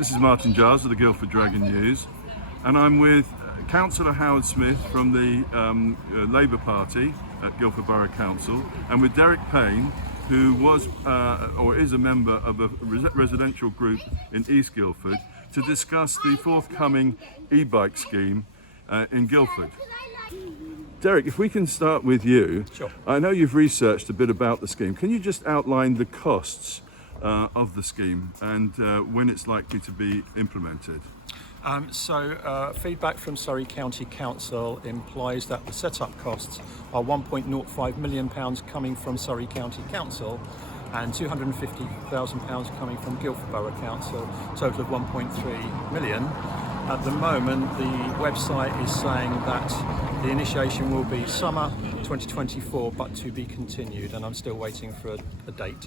This is Martin Giles of the Guildford Dragon News, and I'm with Councillor Howard Smith from the Labour Party at Guildford Borough Council, and with Derek Payne, who was or is a member of a residential group in East Guildford, to discuss the forthcoming e-bike scheme in Guildford. Derek, if we can start with you. Sure. I know you've researched a bit about the scheme. Can you just outline the costs of the scheme and when it's likely to be implemented? Feedback from Surrey County Council implies that the set-up costs are £1.05 million coming from Surrey County Council and £250,000 coming from Guildford Borough Council, total of £1.3 million. At the moment, the website is saying that the initiation will be summer 2024, but to be continued, and I'm still waiting for a date.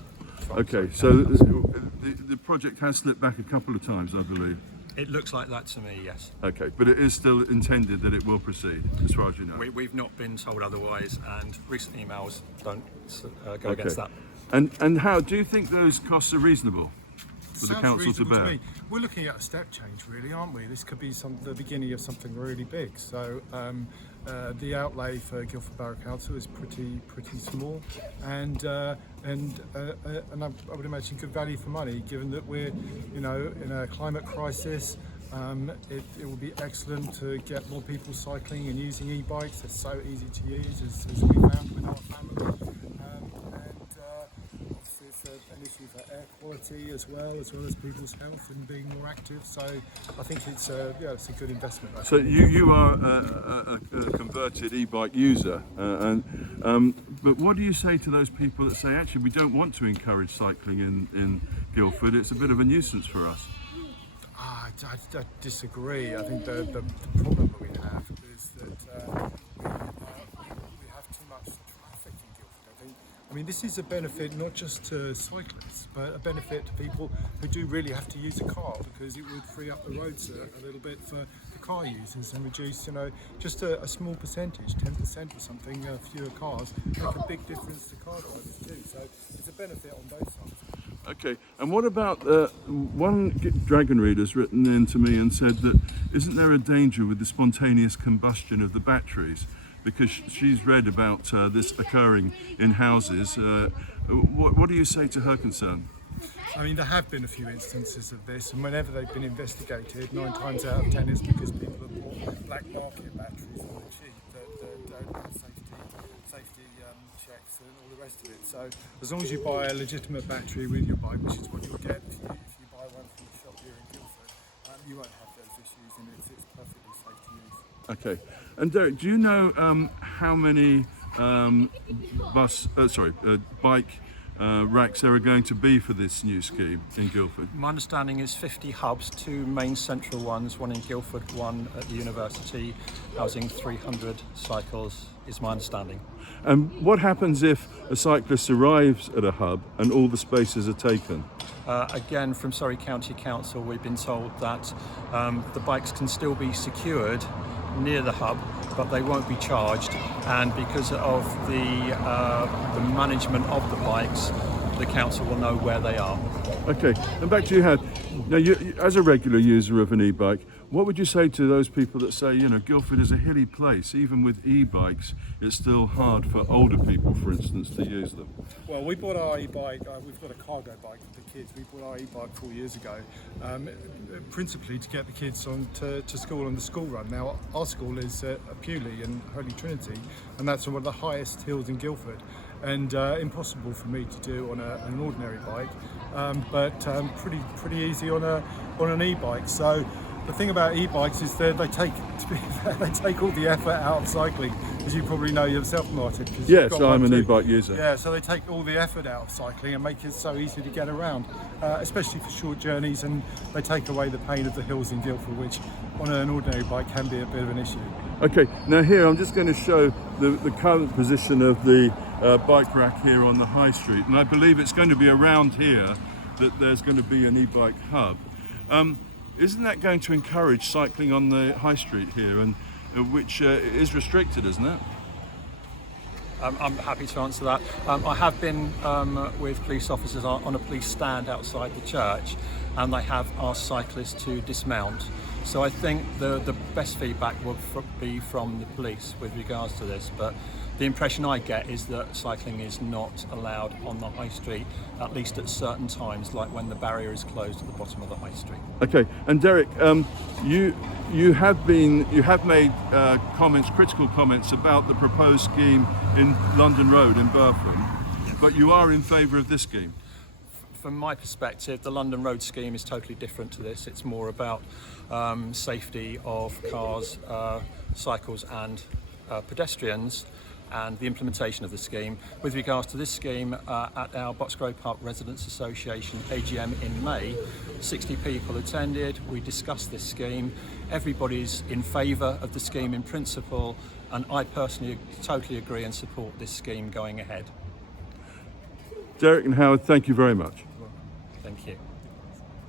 Okay, so the project has slipped back a couple of times, I believe. It looks like that to me, yes. Okay, but it is still intended that it will proceed, as far as you know. We've not been told otherwise, and recent emails don't go against that. And how do you think those costs are reasonable for the council to bear? To me. We're looking at a step change, really, aren't we? This could be the beginning of something really big. So the outlay for Guildford Borough Council is pretty small, and I would imagine good value for money, given that we're, in a climate crisis. It will be excellent to get more people cycling and using e-bikes. They're so easy to use, as we found with our family. Obviously it's an issue for air quality as well as people's health and being more active. So I think it's a good investment. So you are a converted e-bike user, but what do you say to those people that say, actually, we don't want to encourage cycling in Guildford? It's a bit of a nuisance for us. I disagree. I think the problem that we have is that we have too much traffic in Guildford. I mean, this is a benefit not just to cyclists, but a benefit to people who do really have to use a car, because it would free up the roads a little bit for car users and reduce, just a small percentage, 10% or something, fewer cars, make a big difference to car drivers too. So it's a benefit on both sides. Okay, and what about one Dragon reader's written in to me and said that isn't there a danger with the spontaneous combustion of the batteries? Because she's read about this occurring in houses. What do you say to her concern? I mean, there have been a few instances of this, and whenever they've been investigated, 9 times out of 10 it's because people have bought black market batteries for the cheap that don't have safety checks and all the rest of it. So as long as you buy a legitimate battery with your bike, which is what you'll get if you buy one from the shop here in Guildford, you won't have those issues, and it's perfectly safe to use. Okay, and Derek, do you know how many bike racks there are going to be for this new scheme in Guildford? My understanding is 50 hubs, 2 main central ones, one in Guildford, one at the university, housing 300 cycles, is my understanding. And what happens if a cyclist arrives at a hub and all the spaces are taken? Again, from Surrey County Council, we've been told that the bikes can still be secured near the hub, but they won't be charged, and because of the management of the bikes, the council will know where they are. Okay, and back to you, Had. Now, you, as a regular user of an e-bike, what would you say to those people that say, Guildford is a hilly place, even with e-bikes, it's still hard for older people, for instance, to use them? Well, we bought our e-bike, we've got a cargo bike for the kids. We bought our e-bike 4 years ago, principally to get the kids on to school on the school run. Now, our school is at Pewley and Holy Trinity, and that's on one of the highest hills in Guildford, and impossible for me to do on an ordinary bike, but pretty easy on an e-bike. So the thing about e-bikes is that they take all the effort out of cycling, as you probably know yourself, Martin. Yes, I'm an e-bike user. Yeah, so they take all the effort out of cycling and make it so easy to get around, especially for short journeys, and they take away the pain of the hills in Guildford, which on an ordinary bike can be a bit of an issue. Okay, now here I'm just going to show the current position of the bike rack here on the High Street, and I believe it's going to be around here that there's going to be an e-bike hub. Isn't that going to encourage cycling on the High Street here, and which is restricted, isn't it? I'm happy to answer that. I have been with police officers on a police stand outside the church, and they have asked cyclists to dismount. So I think the best feedback will be from the police with regards to this, but the impression I get is that cycling is not allowed on the high street, at least at certain times, like when the barrier is closed at the bottom of the high street. Okay, and Derek, you have made comments, critical comments about the proposed scheme in London Road in Burford, but you are in favour of this scheme. From my perspective, the London Road scheme is totally different to this. It's more about safety of cars, cycles and pedestrians, and the implementation of the scheme. With regards to this scheme, at our Boxgrove Park Residents Association AGM in May, 60 people attended. We discussed this scheme. Everybody's in favour of the scheme in principle, and I personally totally agree and support this scheme going ahead. Derek and Howard, thank you very much.